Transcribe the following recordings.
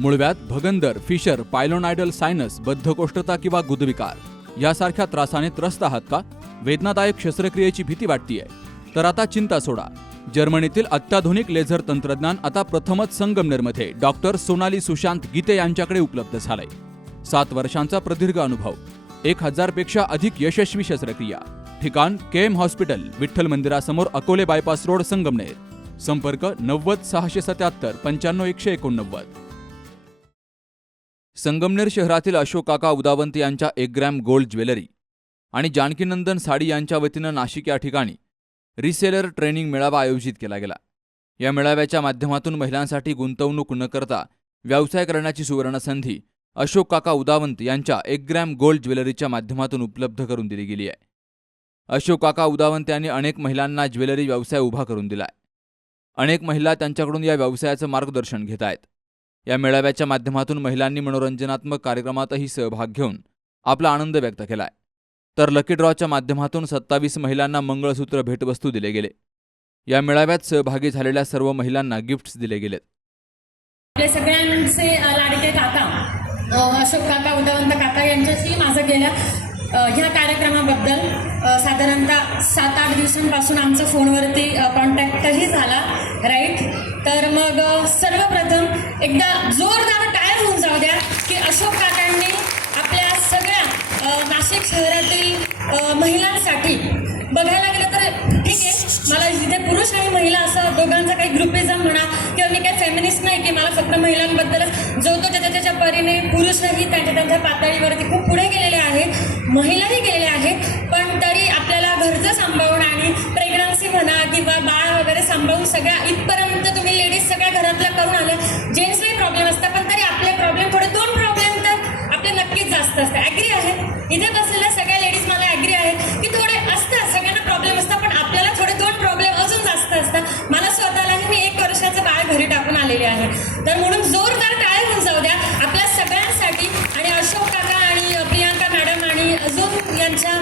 मूळव्याध, भगंदर, fissure, पायलोनायडल sinus, बद्धकोष्ठता किंवा गुदविकार यासारख्या त्रासाने त्रस्त आहात का? वेदनादायक शस्त्रक्रियेची भीती वाटतेय? तर आता चिंता सोडा. जर्मनीतील अत्याधुनिक लेझर तंत्रज्ञान आता प्रथमच संगमनेरमध्ये डॉक्टर सोनाली सुशांत गीते यांच्याकडे उपलब्ध झालंय. 7 वर्षांचा प्रदीर्घ अनुभव, 1000 पेक्षा अधिक यशस्वी शस्त्रक्रिया. ठिकाण केएम हॉस्पिटल, विठ्ठल मंदिरासमोर, अकोले बायपास रोड, संगमनेर. संपर्क 90 677 95 189. संगमनेर शहरातील अशोक काका उदावंत यांच्या 1 ग्रॅम गोल्ड ज्वेलरी आणि जानकीनंदन साडी यांच्या वतीनं नाशिक या ठिकाणी रिसेलर ट्रेनिंग मेळावा आयोजित केला गेला. या मेळाव्याच्या माध्यमातून महिलांसाठी गुंतवणूक न करता व्यवसाय करण्याची सुवर्ण संधी अशोक काका उदावंत यांच्या 1 ग्रॅम गोल्ड ज्वेलरीच्या माध्यमातून उपलब्ध करून दिली गेली आहे. अशोक काका उदावंत यांनी अनेक महिलांना ज्वेलरी व्यवसाय उभा करून दिलाय. अनेक महिला त्यांच्याकडून या व्यवसायाचं मार्गदर्शन घेत आहेत. या मेळाव्याच्या माध्यमातून महिलांनी मनोरंजनात्मक कार्यक्रमातही सहभाग घेऊन आपला आनंद व्यक्त केलाय. तर लकी ड्रॉच्या माध्यमातून 27 महिलांना मंगळसूत्र भेटवस्तू दिले गेले. या मेळाव्यात सहभागी झालेल्या सर्व महिलांना गिफ्ट्स दिले गेलेत. आपले सगळ्यांचे लाडके काका अशोक काका उदावंत काका यांच्याशी माझं गेल्या ह्या कार्यक्रमाबद्दल साधारणतः 7-8 दिवसांपासून आमचा फोनवरती कॉन्टॅक्टही झाला, राईट. तर मग सर्वप्रथम एकदा जोरदार टाळ्या होऊन जाऊ द्या की अशोक काकांनी आपल्या सगळ्या नाशिक शहरातील महिलांसाठी बघायला गेलं तर ठीक आहे, मला इथे पुरुष आणि महिला असं दोघांचा काही ग्रुपिझम म्हणा किंवा मी काही फेमिनिस्ट नाही की मला फक्त महिलांबद्दलच जो तो त्याच्या परीने पुरुषही त्यांच्या पातळीवरती खूप पुढे गेलेले आहे, महिलाही गेलेल्या आहेत. पण तरी आपल्याला घरचं सांभाळून आणि प्रेग्नन्सी म्हणा किंवा बाळ वगैरे सांभाळून सगळ्या इथपर्यंत तुम्ही लेडीज सगळ्या घरातल्या करून आल्या. जेंट्सलाही प्रॉब्लेम असतात पण तरी आपले प्रॉब्लेम थोडे 2 प्रॉब्लेम तर आपले नक्कीच जास्त असतात. ॲग्री आहे, इथे बसलेल्या सगळ्या लेडीज मला ॲग्री आहे की थोडे असतात, सगळ्यांना प्रॉब्लेम असतात पण आपल्याला थोडे 2 प्रॉब्लेम अजून जास्त असतात. मला स्वतःलाही मी 1 वर्षाचं बाळ घरी टाकून आलेले आहे. तर म्हणून जोरदार टाळ्या होऊन जाऊ द्या आपल्या सगळ्यांसाठी. आणि अशोक काका आणि प्रियांका मॅडम आणि अजून यांच्या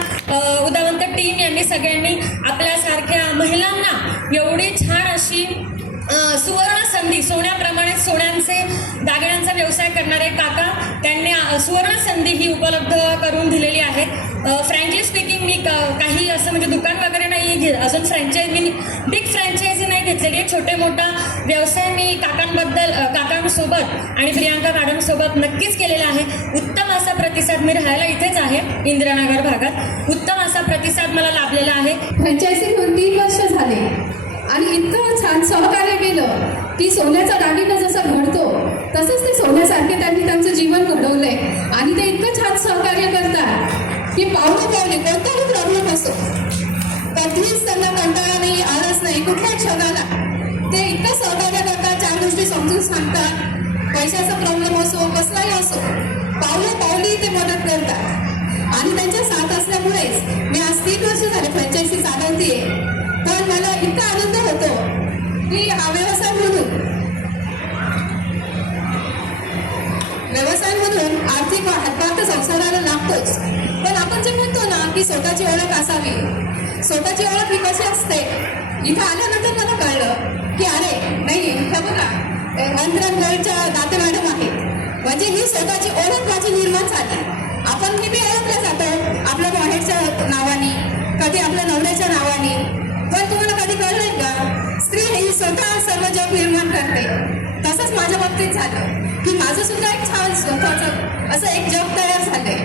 उदावंत टीम यांनी सगळ्यांनी आपल्यासारख्या महिलांना एवढी छान अशी सुवर्ण संधी, सोन्याप्रमाणे सोन्यांचे दागिन्यांचा व्यवसाय करणारे काका त्यांनी सुवर्ण संधी ही उपलब्ध करून दिलेली आहे. फ्रँकली स्पीकिंग मी काही असं म्हणजे दुकान वगैरे नाही अजून फ्रँचायझी, बिग फ्रँचायझी नाही घेतलेली आहे. छोटे मोठा व्यवसाय मी काकांसोबत आणि प्रियांका मॅडमसोबत नक्कीच केलेला आहे. उत्तम असा प्रतिसाद, मी राहायला इथेच आहे इंदिरानगर भागात, उत्तम असा प्रतिसाद मला लाभलेला आहे. फ्रँचायझी होऊन 3 वर्ष झाले आणि इतकं छान सहकार्य केलं की सोन्याचा दागिना जसा घडतो तसंच ते सोन्यासारखे त्यांनी त्यांचं जीवन घडवलंय. आणि ते इतकं छान सहकार्य करतात की पावले कोणताही प्रॉब्लेम असो कधीच त्यांना कंटाळा नाही, आळस नाही, कुठल्याही क्षणाला ते इतकं सहकार्य करतात, 4 गोष्टी समजून सांगतात. पैशाचा प्रॉब्लेम असो कसलाही असो पावली ते मदत करतात. आणि त्यांच्या साथ असल्यामुळेच मी आज 3 वर्ष झाले फ्रँचायझी चालवते. पण मला इतका आनंद होतो की हा व्यवसाय मधून आर्थिक हातभार तर संसाराला लागतोच. पण आपण जे म्हणतो ना की स्वतःची ओळख असावी, स्वतःची ओळख ही कशी असते, इथं आल्यानंतर मला कळलं की अरे नाही, हे बघा मंत्रगडच्या दाते मॅडम आहेत, म्हणजे ही स्वतःची ओळख माझी निर्माण झाली. आपण नेहमी ओळखलं जातो आपल्या बाहेरच्या नावाने, कधी आपल्या नवऱ्याच्या नावाने. पण तुम्हाला कधी कळलंय का स्त्री ही स्वतः सर्व जग निर्माण करते. तसंच माझ्या बाबतीत झालं की माझं सुद्धा एक छान स्वतःचं असं एक जग तयार झालंय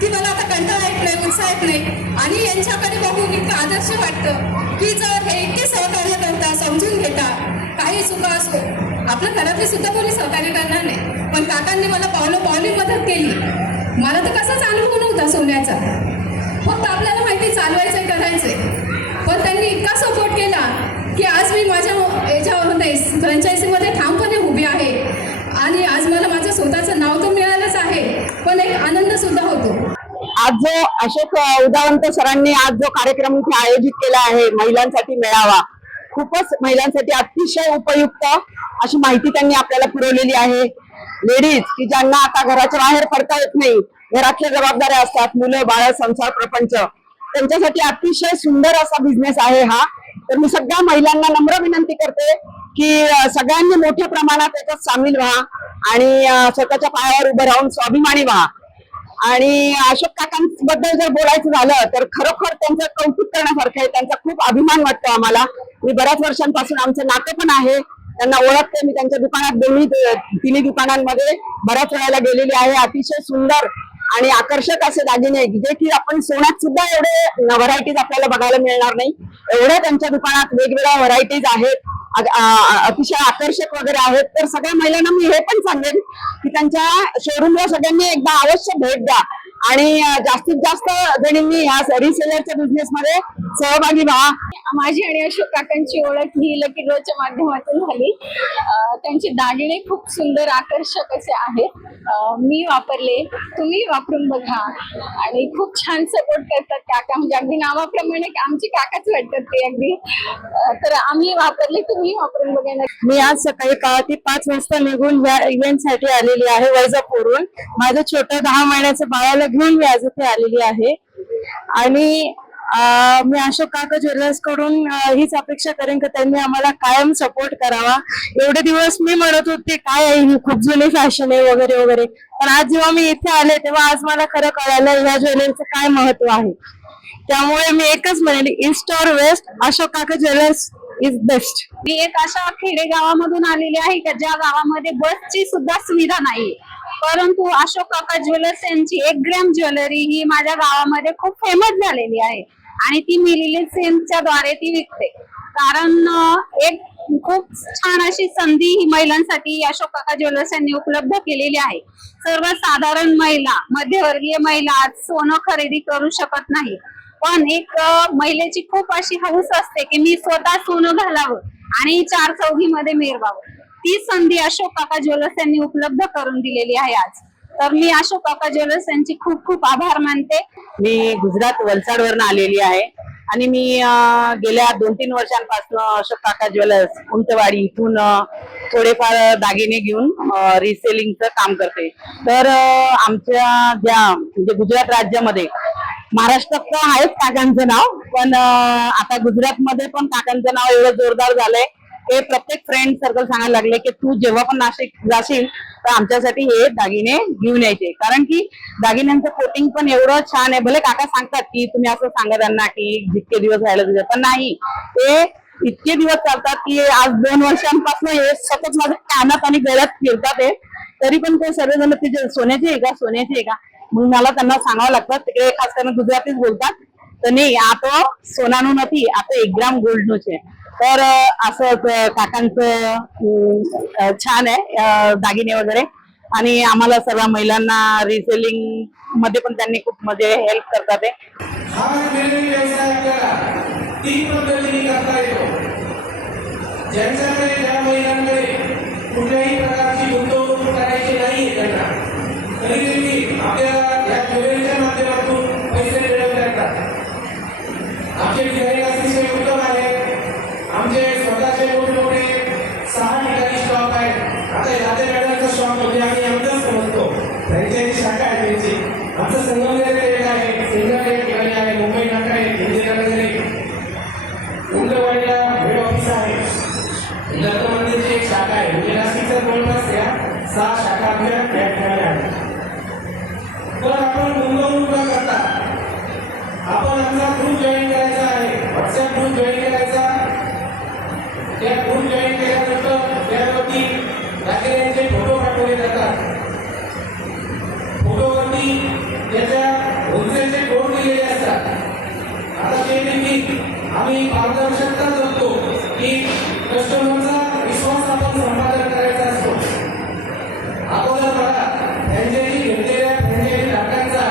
की मला आता कंटाळा येत नाही, उत्साह येत नाही. आणि यांच्याकडे बघून इतकं आदर्श वाटतं की जर हे इतके सहकार्य करता, समजून घेता, काही चुका असो, आपल्या घरातले सुद्धा कोणी सहकार्य करणार नाही. पण काकांनी मला पावली मदत केली. मला तर कसाच अनुभव नव्हता सोन्याचा, फक्त आपल्याला माहिती चालवायचंय, करायचंय. पण त्यांनी इतका सपोर्ट केला की आज मी माझ्या याच्यामध्ये फ्रँचायझीमध्ये ठामपणे उभी आहे. आणि आज मला माझं स्वतःचं नाव तर मिळालंच आहे, पण एक आनंद सुद्धा होतो. आज जो अशोक उदावंत सरांनी आज जो कार्यक्रम इथे आयोजित केला आहे महिलांसाठी मेळावा, खूपच महिलांसाठी अतिशय उपयुक्त अशी माहिती त्यांनी आपल्याला पुरवलेली आहे. लेडीज की ज्यांना आता घराच्या बाहेर पडता येत नाही, घरातल्या जबाबदाऱ्या असतात, मुलं बाळ, संसार, प्रपंच, त्यांच्यासाठी अतिशय सुंदर असा बिझनेस आहे हा. तर मी सगळ्या महिलांना नम्र विनंती करते की सगळ्यांनी मोठ्या प्रमाणात याच्यात सामील व्हा. आणि स्वतःच्या पायावर उभं राहून स्वाभिमानी व्हा. आणि अशोक काकांबद्दल जर बोलायचं झालं तर खरोखर त्यांचं कौतुक करण्यासारखं आहे. त्यांचा खूप अभिमान वाटतो आम्हाला. मी बऱ्याच वर्षांपासून आमचं नातं पण आहे, त्यांना ओळखते. मी त्यांच्या दुकानात तिन्ही दुकानांमध्ये बऱ्याच वेळेला गेलेली आहे. अतिशय सुंदर आणि आकर्षक असे दागिने जे की आपण सोन्यात सुद्धा एवढे व्हरायटीज आपल्याला बघायला मिळणार नाही. एवढ्या त्यांच्या दुकानात वेगवेगळ्या व्हरायटीज आहेत, अतिशय आकर्षक वगैरे आहेत. तर सगळ्या महिलांना मी हे पण सांगेन की त्यांच्या शोरूमला सगळ्यांनी एकदा अवश्य भेट द्या आणि जास्तीत जास्त जणींनी ह्या रिसेलरच्या बिझनेस मध्ये सहभागी व्हा. माझी आणि अशोक काकांची ओळख ही लकी ड्रॉच्या माध्यमातून झाली. त्यांचे दागिने खूप सुंदर आकर्षक असे आहेत. मी वापरले, तुम्ही वापरून बघा आणि खूप छान सपोर्ट करतात काका. म्हणजे अगदी नावाप्रमाणे आमचे काकाच वाटतात ते अगदी. तर आम्ही वापरले, तुम्ही वापरून बघा. मी आज सकाळी 5 वाजता निघून या इव्हेंट साठी आलेली आहे वैजापूरहून. माझं छोटं 10 महिन्याचं बाळाला घेऊन मी आज इथे आलेली आहे. आणि मी अशोक काका ज्वेलर्स कडून हीच अपेक्षा करेन की त्यांनी आम्हाला कायम सपोर्ट करावा. एवढे दिवस मी म्हणत होते काय आहे ही खूप जुनी फॅशन आहे वगैरे वगैरे, पण आज जेव्हा मी इथे आले तेव्हा आज मला खरं कळालं ह्या ज्वेलरीचं काय महत्व आहे. त्यामुळे मी एकच म्हणेन, ईस्ट और वेस्ट अशोक काका ज्वेलर्स इज बेस्ट. मी एक अशा खेडेगावामधून आलेली आहे का ज्या गावामध्ये बसची सुद्धा सुविधा नाही, परंतु अशोक काका ज्वेलर्स यांची 1 ग्रॅम ज्वेलरी ही माझ्या गावामध्ये खूप फेमस झालेली आहे आणि ती मी रिलायन्सच्या द्वारे ती विकते. कारण एक खूप छान अशी संधी ही महिलांसाठी अशोक काका ज्वेलर्स यांनी उपलब्ध केलेली आहे. सर्वसाधारण महिला, मध्यवर्गीय महिला आज सोनं खरेदी करू शकत नाही, पण एक महिलेची खूप अशी हौस असते की मी स्वतः सोनं घालावं आणि 4 चौघीमध्ये मिरवावं. ती संधी अशोक काका ज्वेलर्स यांनी उपलब्ध करून दिलेली आहे आज. तर मी अशोक काका ज्वेलर्स यांची खूप खूप आभार मानते. मी गुजरात वलसाडवरून आलेली आहे आणि मी गेल्या 2-3 वर्षांपासून अशोक काका ज्वेलर्स उंटवाडी इथून थोडेफार दागिने घेऊन रिसेलिंगचं काम करते. तर आमच्या ज्या म्हणजे गुजरात राज्यामध्ये, महाराष्ट्रात तर आहेच काकांचं नाव, पण आता गुजरातमध्ये पण काकांचं नाव एवढं जोरदार झालंय हे प्रत्येक फ्रेंड सर्कल सांगायला लागले की तू जेव्हा पण नाशिक जाशील तर आमच्यासाठी हे दागिने घेऊन यायचे. कारण की दागिन्यांचं कोटिंग पण एवढं छान आहे. भले काका सांगतात की तुम्ही असं सांगा त्यांना की जितके दिवस राहिलं तुझे, पण नाही, ते इतके दिवस चालतात की आज 2 वर्षांपासून हे सतत माझ्या कानात आणि गळ्यात फिरतात आहे. तरी पण ते सर्वजण ते सोन्याचे आहे का, सोन्याचे आहे का, मग मला त्यांना सांगावं लागतं. तिकडे खास करून गुजरातीच बोलतात. तर नाही, आता सोनाનું નથી, आता 1 ग्राम गोल्डનું છે. तर असं काकांचं छान आहे दागिने वगैरे. आणि आम्हाला सर्व महिलांना रिसेलिंग मध्ये पण त्यांनी खूप म्हणजे हेल्प करतात आहे. हा निर्णय व्यवसाय करा, 3 पद्धतीने करता येतो. ज्यांच्याकडे, ज्या महिलांकडे कुठल्याही प्रकारची गुंतवणूक करायची नाही त्यांना, तरी देखील आपल्याला या ज्वेलरीच्या माध्यमातून पैसे मिळवता येतात. आमचे डिझाईन अतिशय उत्तम आहे. आमचे स्वतःचे मोठमोठे 6 ठिकाणी स्टॉक आहेत. आता यादे मॅडमचा स्टॉक म्हणजे आम्ही आमचाच समजतो, फ्रँचायझी शाखा आहे त्यांची. आमचं संगमनेर एक आहे, सिंधर एक ठिकाणी आहे, मुंबई नाका आहे, इंदिरानगर आहे, उंटवाडीला हेड ऑफिस आहे, दत्त मंदिरची एक शाखा आहे. म्हणजे नाशिकच्या जवळपास या 6 शाखा आपल्या त्या ठिकाणी आहेत. पण आपण गुंतवणूक न करता आपण आमचा ग्रुप जॉईन करायचा आहे, व्हॉट्सअप ग्रुप जॉईन करायचा. त्या ग्रुप जॉईन केल्यानंतर त्यावरती दागिन्यांचे फोटो पाठवले जातात. फोटोवरती त्याच्या होलसेलचे कोड दिलेले असतात. आता ते देखील आम्ही पारदर्शकता करतो की कस्टमरचा विश्वास आपण संपादन करायचा असतो. अगोदर बघा, फ्रँचायझी घेतलेल्या फ्रँचायझी धारकांचा,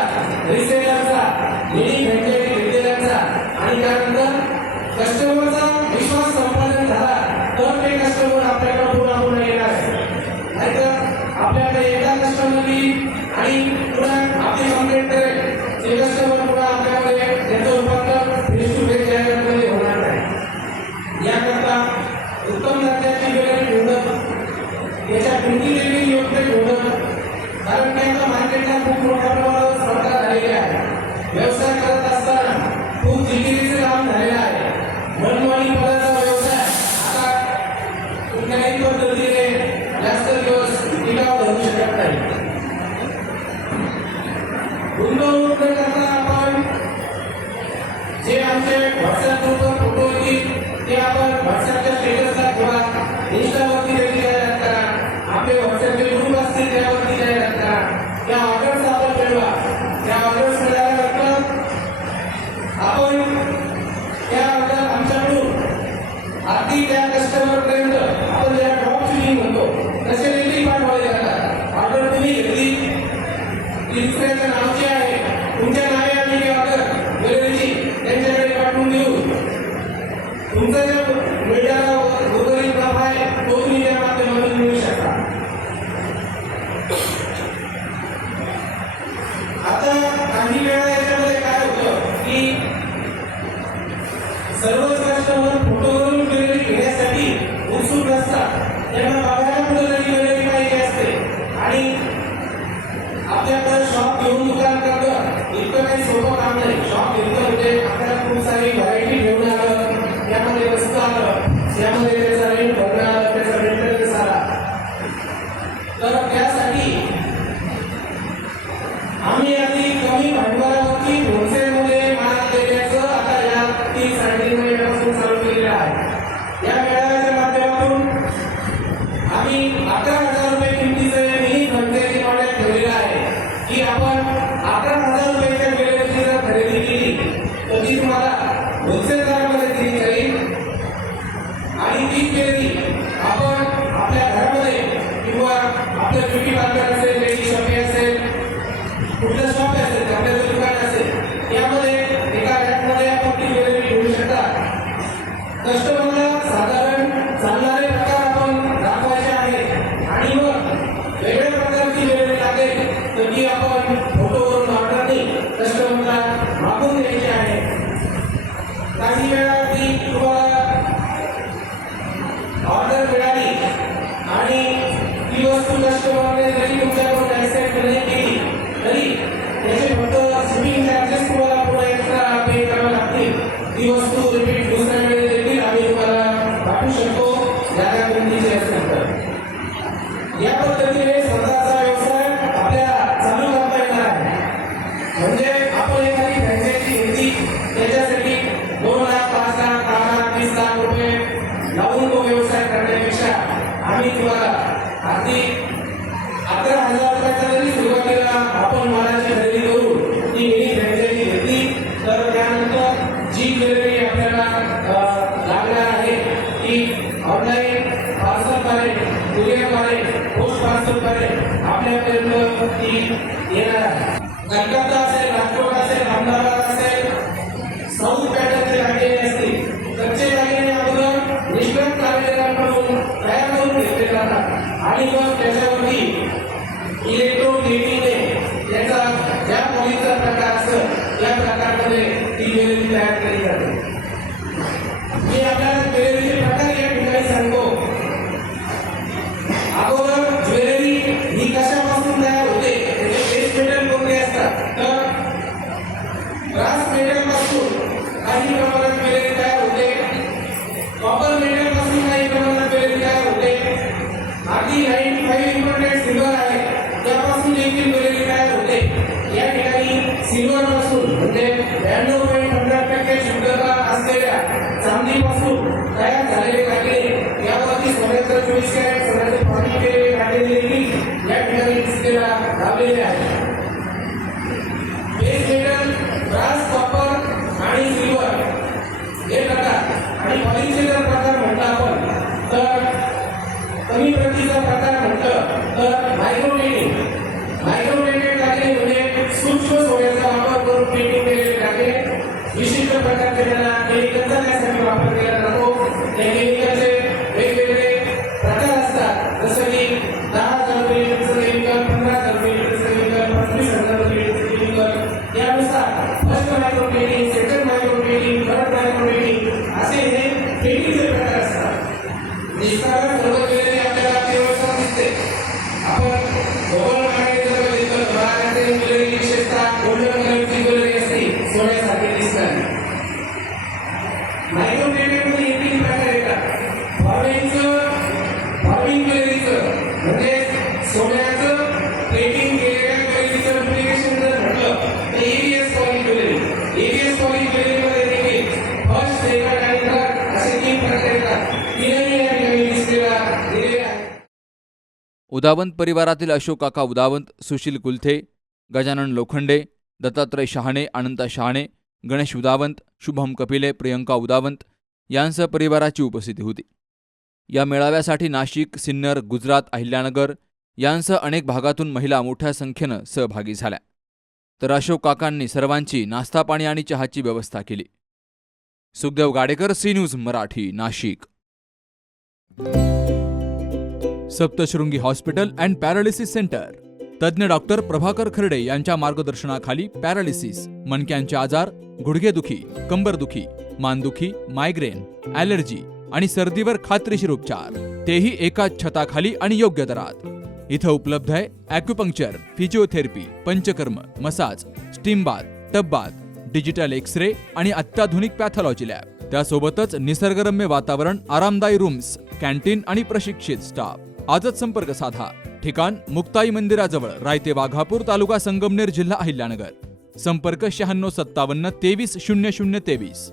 रिसेलरचा, मिनी फ्रँचायझी घेतलेल्यांचा आणि त्यानंतर कस्टमरचा विश्वास संपादन झाला तर ते कस्टमर आपल्याकडे पुन्हा पुन्हा येणार आहे. नाहीतर आपल्याकडे एकदा कस्टमर येईल आणि पुन्हा आपली कंप्लेंट करेल, ते कस्टमर पुन्हा आपल्याकडे त्याचं रूपांतर फेस टू फेस जाहिरातमध्ये होणार नाही. याकरता उत्तम दर्जाची ज्वेलरी ठेवणं, याच्या किमती देखील योग्य ठेवणं. कारण की आता मार्केटला खूप मोठ्या प्रमाणावर स्पर्धा झालेली आहे. व्यवसाय करत असताना खूप जिकिरीचं काम झालेलं आहे. मनमानी पदाचा व्यवसाय आता कुठल्याही पद्धतीने जास्त दिवस टिकाव घडू शकत नाही. गुंतवणूक न करता आपण जे आमचे व्हॉट्सअप ग्रुपवर फोटो येतील ते आपण व्हॉट्सअपच्या स्टेटसला ठेवा, इंस्टावरती त्याची जाहिरात करा, आपले व्हॉट्सअपचे ग्रुप असतील त्यावरती जाहिरात करा, त्या ऑर्डर्स आपण मिळवा. त्या ऑर्डर्स मिळाल्यानंतर आपण त्या ऑर्डर आमच्याकडून अगदी त्या कस्टमरपर्यंत आपण ज्या ड्रॉप शिपिंग म्हणतो तसे देखील पाठवले जातात. ऑर्डर तुम्ही घेतली ती दुसऱ्याच्या नावाची आहे, तुमच्या नावे आली ती ऑर्डर ज्वेलरीची त्यांच्याकडे पाठवून देऊ. तुमचा जो मिळणारा उर्वरित लाभ आहे तो तुम्ही त्या माध्यमातून मिळू शकता. आता काही वेळा याच्यामध्ये काय होतं की सर्वच कस्टमर फोटोवरून ज्वेलरी घेण्यासाठी उत्सुक असतात. त्यांना बघायला कुठेतरी ज्वेलरी पाहिजे असते आणि आपल्याकडे शॉप घेऊन दुकान करणं इतकं काही सोपं काम नाही. शॉप घेतलं म्हणजे आपल्याला खूप सारी व्हरायटी घेऊन आलं, त्यामध्ये वस्तू आलं, त्यामध्ये त्याचा रेट भरणं आलं, त्याचा मेंटेनन्स आला. तर त्यासाठी आम्ही अगदी कमी भांडवलावरती होलसेलमध्ये माल देण्याचं आता या 3-3.5 महिन्यापासून चालू केलेलं आहे. या मेळाव्याच्या माध्यमातून आम्ही 11,000 रुपये किमतीचं मिनी फ्रँचायझी मॉडेल ठेवलेलं आहे की आपण 11,000 रुपयाच्या ज्वेलरीची जर खरेदी केली तर ती तुम्हाला होलसेल दरामध्ये दिली जाईल आणि ती ज्वेलरी आपण आपल्या घरामध्ये किंवा आपल्या ब्युटी पार्लर असेल, लेडी शॉपी असेल, कुठलं शॉप असेल, आपल्याचं दुकान असेल, यामध्ये एका रॅकमध्ये आपण ती ज्वेलरी घेऊ शकता. कस्टमरला साधारण चालणारे प्रकार आपण दाखवायचे आहेत आणि मग वेगळ्या प्रकारची ज्वेलरी लागेल तर ती आपण फोटोवरून ऑर्डरने कस्टमरला मागून द्यायची आहे. काही वेळा ती तुम्हाला ऑर्डर मिळाली आणि ती वस्तू कस्टमरने जरी तुमच्याकडून ॲक्सेप्ट नाही केली तरी त्याचे फक्त शिपिंग चार्जेस तुम्हाला पुन्हा एक्स्ट्रा पे करावे लागतील. ती वस्तू रिपीट दुसऱ्या वेळी देखील आम्ही तुम्हाला पाठवू शकतो जागा किमतीची असेल तर. या पद्धतीने स्वतःचा व्यवसाय आपल्याला चालू करता येणार आहे. म्हणजे आपण एखादी फ्रँचायझी घेतली त्याच्यासाठी 2 लाख, 5 लाख, 10 लाख, 20 लाख रुपये लावून तो व्यवसाय करण्यापेक्षा आम्ही तुम्हाला अगदी 11,000 रुपयाचा जरी सुरुवातीला आपण मालाची खरेदी करून ती मिनी फ्रँचायझी घेतली तर त्यानंतर जी ज्वेलरी आपल्याला लागणार आहे ती ऑनलाईन पार्सलद्वारे, कुरिअरद्वारे, पोस्ट पार्सलद्वारे आपल्यापर्यंत ती येणार आहे. कलकत्ता असेल, राजकोट असेल, अहमदाबाद असेल, साऊथ पॅटर्नचे दागिने असतील, कच्चे दागिने अगोदर निष्णात कारागिरांकडून तयार करून घेतले जातात आणि मग त्याच्यावरती इलेक्ट्रोप्लेटिंगने त्याचा ज्या पॉलिशचा प्रकार असेल त्या प्रकारमध्ये ती ज्वेलरी तयार केली जाते. मी आपल्याला ज्वेलरीचे प्रकार या ठिकाणी सांगतो. अगोदर ज्वेलरी ही कशापासून तयार होते, त्याचे बेस मेटल कोणते असतात तर ब्रास मेटलपासून काही प्रमाणात ज्वेलरी तयार होते, कॉपर मेटलपासून काही प्रमाणात ज्वेलरी तयार होते, अगदी 95 इम्पॉर्टंट सिल्वर आहे त्यापासून देखील ज्वेलरी तयार होते. या ठिकाणी सिल्वरपासून म्हणजे 92.15% शुद्धता असलेल्या चांदीपासून तयार झालेले दागिने, यावरती सोन्याचं 24 कॅरेट सोन्याचे पॉलिश केलेले दागिने देखील या ठिकाणी डिस्प्लेला लावलेले आहेत. बेस मेटल, ब्रास, कॉपर आणि सिल्वर हे प्रकार आणि पॉलिशचे जर प्रकार म्हटलं आपण तर कमी प्रतीचा प्रकार म्हटलं तर मायक्रोप्लेटेड दागिने म्हणजे सूक्ष्म सोन्याचा वापर करून प्लेटिंग केलेले दागिने. विशिष्ट प्रकारचे त्याला केमिकल करण्यासाठी वापर केला जातो. त्या केमिकलचे वेगवेगळे प्रकार असतात जसं की 10,000 रुपये केमिकल, 15,000 रुपये केमिकल, 25,000 रुपये केमिकल. त्यानुसार फर्स्ट मायक्रोप्लेटिंग, सेकंड मायक्रोप्लेटिंग, थर्ड मायक्रोप्लेटिंग असे हे प्लेटिंगचे प्रकार असतात. निष्कारण सर्व ज्वेलरी आपल्याला केवळ दिसते. आपण गोल्ड मार्केट जर बघितलं महाराष्ट्रातील ज्वेलरी विशेषतः गोल्डन कलरची ज्वेलरी असते, सोन्यासारखी दिसणार. मायक्रोप्लेटेडमध्ये 3 प्रकार येतात. फॉर्मिंग ज्वेलरीचं म्हणजे सोन्याचं प्लेटिंग केलेल्या ज्वेलरीचं डुप्लिकेशन जर म्हटलं तर ABS poly jewellery, ABS poly ज्वेलरीमध्ये देखील फर्स्ट, सेकंड आणि थर्ड असे 3 प्रकार येतात. तीनही या ठिकाणी दिलेले आहे. उदावंत परिवारातील अशोक काका उदावंत, सुशील कुलथे, गजानन लोखंडे, दत्तात्रय शहाणे, अनंता शहाणे, गणेश उदावंत, शुभम कपिले, प्रियंका उदावंत यांसह परिवाराची उपस्थिती होती. या मेळाव्यासाठी नाशिक, सिन्नर, गुजरात, अहिल्यानगर यांसह अनेक भागातून महिला मोठ्या संख्येनं सहभागी झाल्या. तर अशोक काकांनी सर्वांची नाश्ता पाणी आणि चहाची व्यवस्था केली. Sukhdev Gadekar, C news Marathi, Nashik. Saptashrungi hospital and paralysis centre. तज्ज्ञ डॉक्टर प्रभाकर खर्डे यांच्या मार्गदर्शनाखाली पॅरालिसिस, मणक्यांचे आजार, गुडघेदुखी, कंबरदुखी, मानदुखी, मायग्रेन, ॲलर्जी आणि सर्दीवर खात्रीशीर उपचार, तेही एकाच छताखाली आणि योग्य दरात. इथं उपलब्ध आहे acupuncture, physiotherapy, panchakarma, massage, steam bath, tub bath, digital X-ray आणि अत्याधुनिक पॅथॉलॉजी लॅब. त्यासोबतच निसर्गरम्य वातावरण, आरामदायी रूम्स, कॅन्टीन आणि प्रशिक्षित स्टाफ. आजच संपर्क साधा. ठिकाण मुक्ताई मंदिराजवळ, रायते वाघापूर, तालुका संगमनेर, जिल्हा अहिल्यानगर. संपर्क 9657 23 0023.